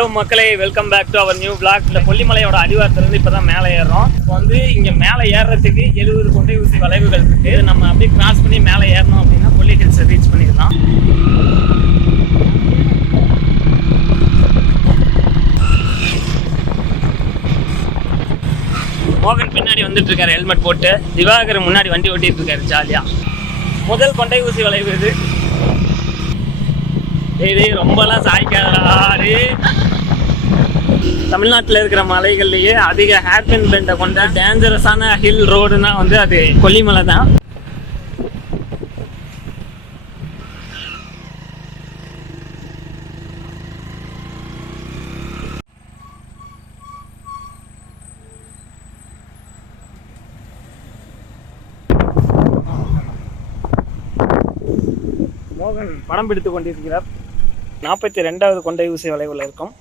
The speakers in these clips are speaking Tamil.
ஹலோ மக்களே, welcome back to our new blog. இந்த கொல்லிமலையோட அடிவாரத்துலேருந்து இப்போ தான் மேலே ஏறுறோம். இப்போ வந்து இங்கே மேலே ஏறுறதுக்கு 70 கொண்டை ஊசி வளைவுகள் இருக்குது. நம்ம அப்படியே கிராஸ் பண்ணி மேலே ஏறணும் அப்படின்னா கொல்லி ஹில்ஸை ரீச் பண்ணிடலாம். மோகன் பின்னாடி வந்துட்டு இருக்காரு ஹெல்மெட் போட்டு. திவாகர் முன்னாடி வண்டி ஓட்டிட்டு இருக்காரு ஜாலியா. முதல் கொண்டை ஊசி வளைவு இது. ரொம்பலாம் சாய்க்காதே. தமிழ்நாட்டில் இருக்கிற மலைகள்லயே அதிக ஹேர்பின் பெண்டை கொண்ட டேஞ்சரஸான ஹில் ரோடுனா வந்து அது கொல்லிமலை தான். மோகன் படம் பிடித்து கொண்டிருக்கிறார். 42வது கொண்டை ஊசி வளைவுல இருக்கும்.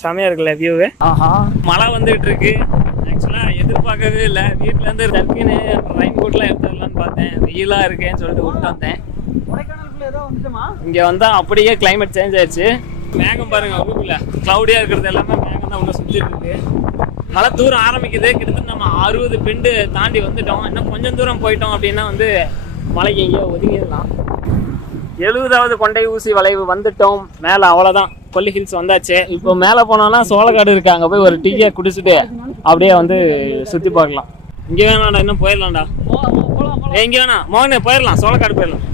செமையா இருக்குல்ல வியூவு. மழை வந்துட்டு இருக்கு. ஆக்சுவலா எதிர்பார்க்கவே இல்லை. வீட்டுல இருந்து டக்குன்னு ரெயின் கோட்லாம் எடுத்துடலான்னு பார்த்தேன். வெயிலா இருக்கேன்னு சொல்லிட்டு விட்டு வந்தேன். இங்க வந்தா அப்படியே கிளைமேட் சேஞ்ச் ஆயிடுச்சு. மேகம் பாருங்க, ஊருக்குள்ள கிளவுடியா இருக்கிறது எல்லாமே மேகம் தான் உள்ள சுத்திட்டு இருக்கு. மழை தூரம் ஆரம்பிக்குது. கிட்டத்தட்ட நம்ம 60 பெண்டு தாண்டி வந்துட்டோம். இன்னும் கொஞ்சம் தூரம் போயிட்டோம் அப்படின்னா வந்து மலைக்கு எங்கேயோ ஒதுங்கிடலாம். 70வது கொண்டை ஊசி வளைவு வந்துட்டோம். மேலே அவ்வளோதான், கொல்லி ஹில்ஸ் வந்தாச்சு. இப்போ மேலே போனோம்னா சோளக்காடு இருக்கு. அங்கே போய் ஒரு டீயை குடிச்சிட்டு அப்படியே வந்து சுற்றி பார்க்கலாம். இங்கே வேணாம்டா, இன்னும் போயிடலாம்டா. எங்கே வேணாம் மோகனே, போயிடலாம், சோளக்காடு போயிடலாம்.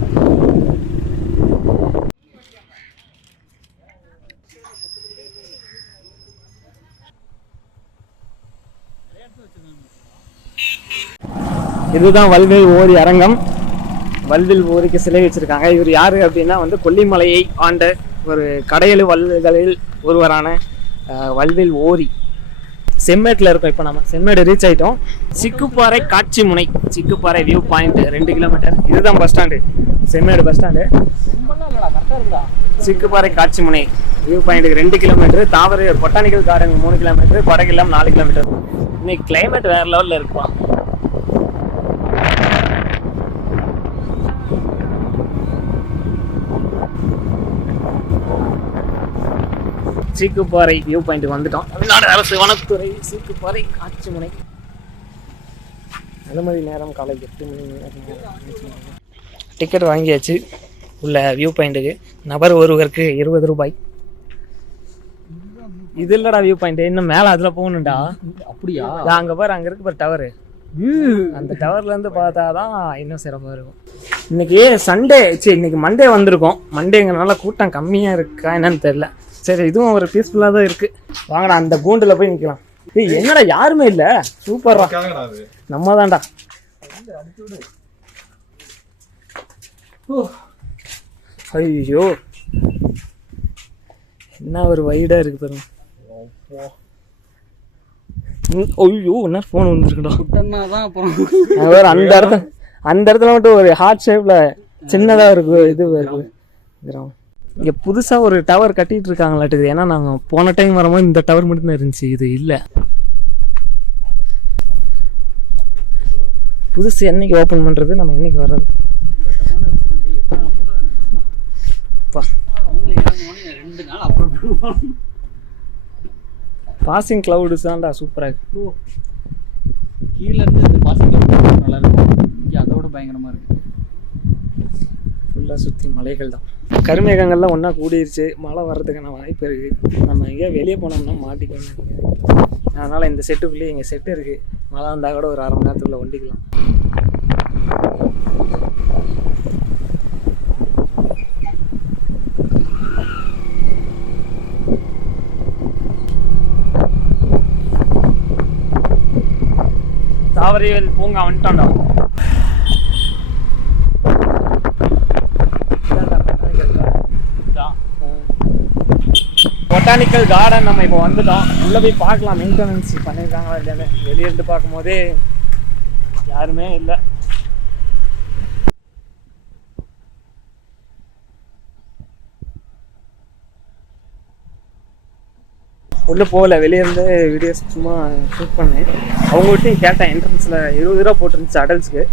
இதுதான் வல்வில் ஓரி அரங்கம். வல்வில் ஓரிக்கு சிலை வச்சிருக்காங்க. இவர் யாரு அப்படின்னா வந்து கொல்லிமலையை ஆண்ட ஒரு கடையெழு வல்களில் ஒருவரான வல்வில் ஓரி. செம்மேட்டில் இருக்கோம். இப்போ நம்ம செம்மேடு ரீச் ஆகிட்டோம். சிக்குப்பாறை காட்சி முனை, சிக்குப்பாறை வியூ பாயிண்ட் 2 கிலோமீட்டர். இதுதான் bus stand, Semmedu bus stand. Chikkuparai காட்சி முனை வியூ பாயிண்ட்டுக்கு 2 கிலோமீட்டர். தாவர பொட்டானிக்கல் கார்டன் 3 கிலோமீட்டர். கொடைக்கில்லாம் 4 கிலோமீட்டர். இன்னைக்கு கிளைமேட் வேற லெவலில் இருக்குப்பா. சீக்குப்பாறை வியூ பாயிண்ட் வந்துட்டோம். தமிழ்நாடு அரசு வனத்துறை சீக்குப்பாறை காட்சி முனை. அனுமதி நேரம் காலை 8 மணி. டிக்கெட் வாங்கியாச்சு. உள்ள வியூ பாயிண்ட்டுக்கு நபர் ஒருவருக்கு 20 ரூபாய். இது இல்லடா வியூ பாயிண்ட், இன்னும் மேலே அதில் போகணும்டா. அப்படியா? அங்கே பாரு, அங்கே இருக்கு பாரு டவரு. அந்த டவர்ல இருந்து பார்த்தாதான் இன்னும் சிறப்பாக இருக்கும். இன்னைக்கு சண்டே, இன்னைக்கு மண்டே வந்திருக்கோம். மண்டேங்கிறனால கூட்டம் கம்மியாக இருக்கா என்னன்னு தெரியல. சரி, இதுவும் ஒரு பீஸ்ஃபுல்லாக தான் இருக்கு. வாங்கடா, அந்த கூண்டில் போய் நிற்கலாம். என்னடா யாருமே இல்லை, சூப்பரா நம்ம தான்டா. ஐயோ, என்ன ஒரு வைடா இருக்கு பாருங்க. ஐயோ, என்ன ஃபோன் வந்துருக்குடா. அந்த இடத்துல மட்டும் ஒரு ஹார்ட் ஷேப்ல சின்னதாக இருக்கு. இது இருக்கு. இங்கே புதுசாக ஒரு டவர் கட்டிட்டு இருக்காங்களாட்டுது. ஏன்னா நாங்கள் போன டைம் வரும்போது இந்த டவர் மட்டும்தான் இருந்துச்சு, இது இல்லை. புதுசு என்னைக்கு ஓப்பன் பண்ணுறது, நம்ம என்னைக்கு வர்றது? பாசிங் கிளவுட்ஸ் தான்டா சூப்பராக இருக்கு. கீழே இருந்து இந்த பாசிங் கிளவுட் நல்லா இருக்கும். இங்கே அதோட பயங்கரமாக இருக்கு. ஃபுல்லாக சுற்றி மலைகள் தான். கருமேகங்கள்லாம் ஒன்றா கூடிருச்சு. மழை வர்றதுக்கான வாய்ப்பு இருக்குது. நம்ம எங்கேயா வெளியே போனோம்னா மாட்டிக்கணும். அதனால் இந்த செட்டுக்குள்ளேயே எங்கள் செட்டு இருக்குது. மழை வந்தால் கூட ஒரு 1/2 மணி நேரத்துக்குள்ளே ஒண்டிக்கலாம். தாவரியல் பூங்கா வந்துட்டோம்டா. பொட்டானிக்கல் கார்டன் நம்ம இப்போ வந்துட்டோம். உள்ளே போய் பார்க்கலாம் மெயின்டெனன்ஸ் பண்ணியிருக்காங்களா இல்லையானு. வெளியிருந்து பார்க்கும்போதே யாருமே இல்லை. உள்ளே போகல, வெளியேருந்து வீடியோஸ் சும்மா ஷூட் பண்ணேன். அவங்ககிட்டையும் கேட்டேன். என்ட்ரன்ஸில் 20 ரூபா போட்டுருந்துச்சு அடல்ட்ஸுக்கு.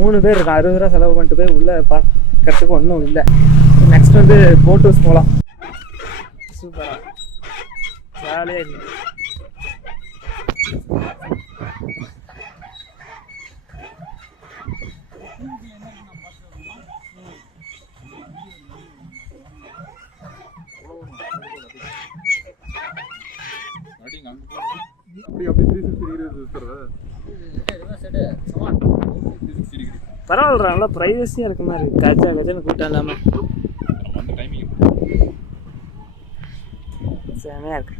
3 பேர் இருக்கா. 60 ரூபா செலவு பண்ணிட்டு போய் உள்ளே பார்க்கறதுக்கு ஒன்றும் இல்லை. நெக்ஸ்ட் வந்து போட் ஹவுஸ் போகலாம். சூப்பரா ஜாலியாக இருக்கு. பரவாயில்ல, நல்லா ப்ரைவசியாக இருக்க மாதிரி இருக்கு. கஜான்னு கூட்டம் இல்லாமல் செமையாக இருக்கு.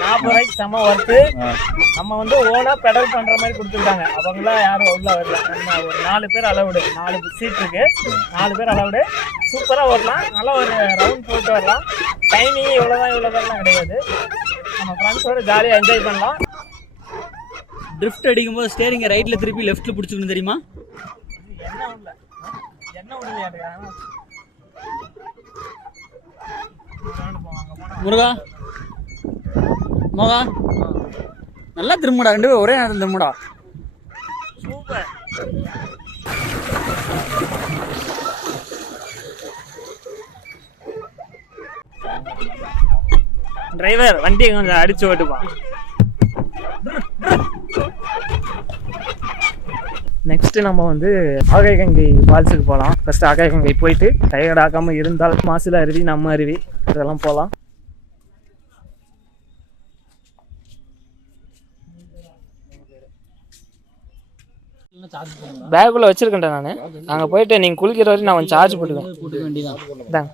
40 ரூபாய்க்கு செம்ம ஒர்த்து. நம்ம வந்து ஓனா பெடல் பண்ற மாதிரி கொடுத்துருக்காங்க. அவங்களாம் யாரும் உள்ள வரல. நம்ம ஒரு 4 பேர் அலவுடு, 4 சீட் இருக்கு, 4 பேர் அலவுடு. சூப்பரா ஓடலாம், நல்லா ஒரு ரவுண்ட் போட்டு வரலாம். டைமிங் இவ்வளோதான் கிடையாது. நம்ம ஃப்ரெண்ட்ஸோட ஜாலியாக என்ஜாய் பண்ணலாம். ட்ரிஃப்ட் அடிக்கும்போது ஸ்டேரிங்கை ரைட்டில் திருப்பி லெஃப்ட்டில் பிடிச்சிக்கணும் தெரியுமா? என்ன உடனே முருகா மோகா நல்லா திரும்புடா, 2 பேரும் ஒரே நேரத்தில் திரும்புடா. சூப்பர். டிரைவர் வண்டியை கொஞ்சம் அடிச்சு ஓட்டுப்பா. நெக்ஸ்ட் நம்ம வந்து ஆகாயகங்கை ஃபால்ஸுக்கு போகலாம். ஃபர்ஸ்ட் ஆகாயகங்கை போயிட்டு டயர்ட் ஆகாம இருந்தால் மாசில அருவி, நம்ம அருவி இதெல்லாம் போகலாம். பேக்குள்ள வச்சிருக்கேன்டா நான். அங்கே போயிட்டு நீங்கள் குளிக்கிற வரைக்கும் நான் சார்ஜ் போட்டுக்குவேன்.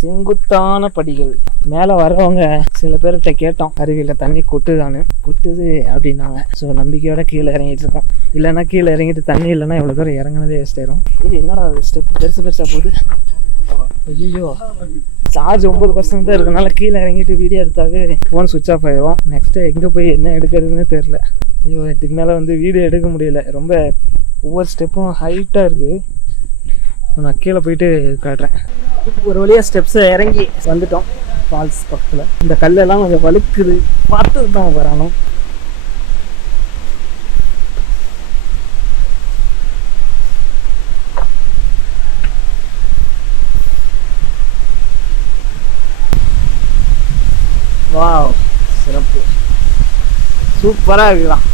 செங்குத்தான படிகள் மேலே வரவங்க சில பேர்கிட்ட கேட்டோம், அருவியில் தண்ணி கொட்டுது அப்படின்னாங்க. ஸோ நம்பிக்கையோட கீழே இறங்கிட்டு இருக்கோம். இல்லைன்னா கீழே இறங்கிட்டு தண்ணி இல்லைன்னா எவ்வளோ தூரம் இறங்கினதே வேஸ்ட் ஆயிரும். இது என்னடா ஸ்டெப் பெருசாக போகுது. ஐயோ, சார்ஜ் 90% தான் இருக்கனால கீழே இறங்கிட்டு வீடியோ எடுத்தாவே ஃபோன் சுவிட்ச் ஆஃப் ஆயிரும். நெக்ஸ்ட்டு எங்கே போய் என்ன எடுக்கிறதுன்னு தெரில. ஐயோ, இதுக்கு மேலே வந்து வீடியோ எடுக்க முடியல. ரொம்ப ஒவ்வொரு ஸ்டெப்பும் ஹைட்டாக இருக்குது. நான் கீழே போயிட்டு காட்டுறேன். ஒரு வழியாக ஸ்டெப்ஸை இறங்கி வந்துட்டோம் ஃபால்ஸ் பக்கத்தில். இந்த கல்லெல்லாம் கொஞ்சம் வழுக்குது, பார்த்து தான் வரணும். வாவ், சிறப்பு, சூப்பராக இருக்குதான்.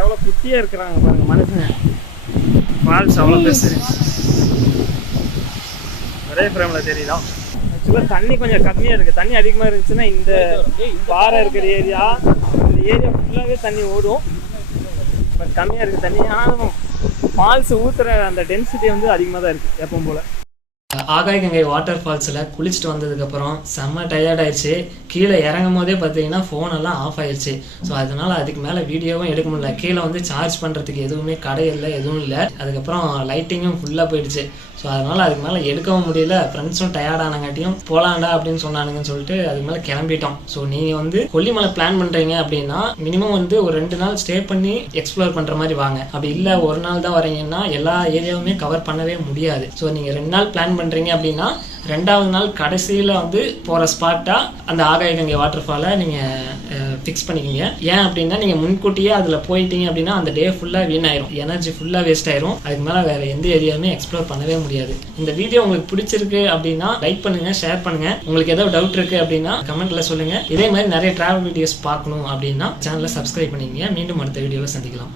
எவ்வளோ குட்டியாக இருக்கிறாங்க பாருங்க மனுஷங்க. ஃபால்ஸ் அவ்வளோ பெருசு, ஒரே ஃப்ரேமில் தெரியுதா? ஆக்சுவலாக தண்ணி கொஞ்சம் கம்மியாக இருக்குது. தண்ணி அதிகமாக இருந்துச்சுன்னா இந்த பாறை இருக்கிற ஏரியா, இந்த ஏரியா ஃபுல்லாகவே தண்ணி ஓடும். பட் கம்மியாக இருக்குது தண்ணி. ஆனாலும் ஃபால்ஸ் ஊற்றுற அந்த டென்சிட்டி வந்து அதிகமாக தான் இருக்குது எப்பவும் போல். ஆகாயகங்கை வாட்டர் ஃபால்ஸில் குளிச்சுட்டு வந்ததுக்கப்புறம் செம்ம டயர்ட் ஆயிடுச்சு. கீழே இறங்கும் போதே பார்த்தீங்கன்னா ஃபோனெல்லாம் ஆஃப் ஆயிடுச்சு. ஸோ அதனால் அதுக்கு மேலே வீடியோவும் எடுக்க முடியல. கீழே வந்து சார்ஜ் பண்ணுறதுக்கு எதுவுமே கடை இல்லை, எதுவும் இல்லை. அதுக்கப்புறம் லைட்டிங்கும் ஃபுல்லாக போயிடுச்சு. ஸோ அதனால் அதுக்கு மேலே எடுக்கவும் முடியல. ஃப்ரெண்ட்ஸும் டயர்டானங்காட்டியும் போகலாண்டா அப்படின்னு சொன்னானுங்கன்னு சொல்லிட்டு அதுக்கு மேலே கிளம்பிட்டோம். ஸோ நீங்கள் வந்து கொல்லிமலை பிளான் பண்ணுறீங்க அப்படின்னா மினிமம் வந்து ஒரு 2 நாள் ஸ்டே பண்ணி எக்ஸ்ப்ளோர் பண்ணுற மாதிரி வாங்க. அப்படி இல்லை ஒரு நாள் தான் வரீங்கன்னா எல்லா ஏரியாவுமே கவர் பண்ணவே முடியாது. ஸோ நீங்கள் 2 நாள் பிளான் பண்ணுறீங்க அப்படின்னா 2வது நாள் கடைசியில் வந்து போகிற ஸ்பாட்டாக அந்த ஆகாயகங்கை வாட்டர் ஃபாலை நீங்கள் ஃபிக்ஸ் பண்ணிக்கிங்க. ஏன் அப்படின்னா நீங்கள் முன்கூட்டியே அதில் போயிட்டீங்க அப்படின்னா அந்த டே ஃபுல்லாக வீணாயிரும், எனர்ஜி ஃபுல்லாக வேஸ்ட் ஆயிரும். அதுக்கு மேலே வேறு எந்த ஏரியாவுமே எக்ஸ்ப்ளோர் பண்ணவே முடியாது. இந்த வீடியோ உங்களுக்கு பிடிச்சிருக்கு அப்படின்னா லைக் பண்ணுங்கள், ஷேர் பண்ணுங்கள். உங்களுக்கு ஏதாவது டவுட் இருக்குது அப்படின்னா கமெண்ட்டில் சொல்லுங்கள். இதே மாதிரி நிறைய ட்ராவல் வீடியோஸ் பார்க்கணும் அப்படின்னா சேனலை சப்ஸ்கிரைப் பண்ணிக்கங்க. மீண்டும் அடுத்த வீடியோவில் சந்திக்கலாம்.